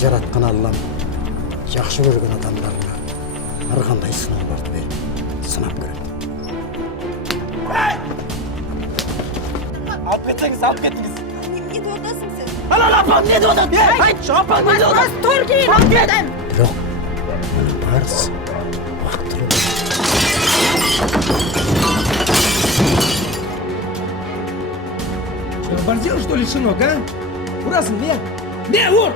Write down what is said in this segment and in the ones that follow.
жараткан Аллам жакшы көргөн адамдарына ар кандай сыноолорду берип сынап көрөт. Алып кетиңиz. Не деп атасың сен? Апам не деп атат? Айтчы, апам не деп атат? Тур кийин, алып кетем. Бирок мунун баарысы убактылуу. Оборзел, что ли, сынок, а? Урасың, не, ур!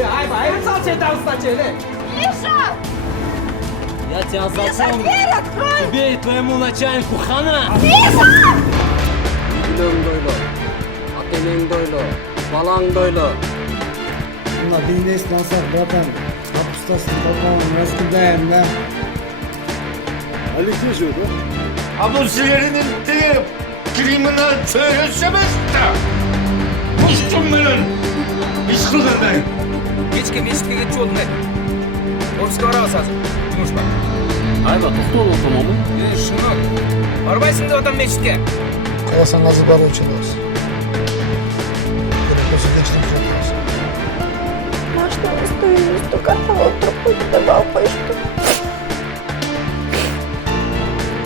Айып сал сен дауыстан жел, Миша! Я тебя Миша, запомню. дверь открой! Тебе и твоему начальнику хана. Миша! Үйүнөң дойло, атенең дойло, балаң дойло. Мына бейнесин алсак, братан, капустасын толгонун раскидаем, да? Алексей же, да? А bu sizlerin de kriminal çözemez de. Müslümanın iş kılırlar. Кечке мешітке кетчү болдум мен. Офиске барабыз азыр. Жумуш бар. Айба, токтолуп отурмамы? Шынок. Барбайсың деп атам мешітке. Каласаң азыр баруучу болосуң. Керек болсо кечирим сураттырасың. Машинамызды үйүбүздү кафеге отуруп койдук деп алып коюшту.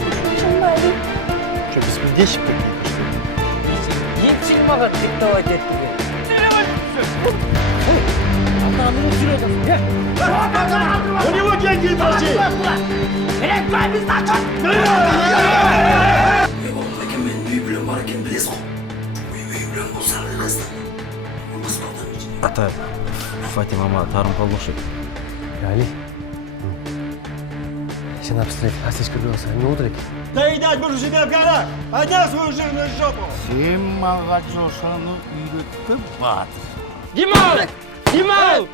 Ушунчалбайбы? Что, без бендейщик какие-то, что ли? Кепчил мага диктовать этти. Атамын жүрөт. У него деньги должны! Ата, Фатимама тарым қалды оқшайды. Али, сен абстрайт асечка болса, не отыр екен? Доедать будешь себя в горах, а не свою жирную жопу! Sen mağa coşanı üretti Badır. Димал! Димал!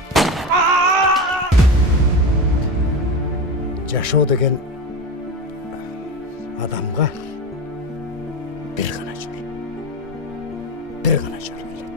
Жашоо деген адамга бир гана жол келет.